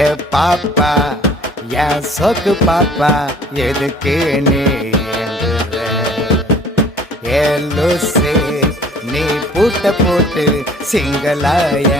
ஏ பாப்பா என் சொக்கு பாப்பா எதுக்கு நீ ஏங்குற? ஏ லூசு நீ பூட்ட போட்டு சிங்களாய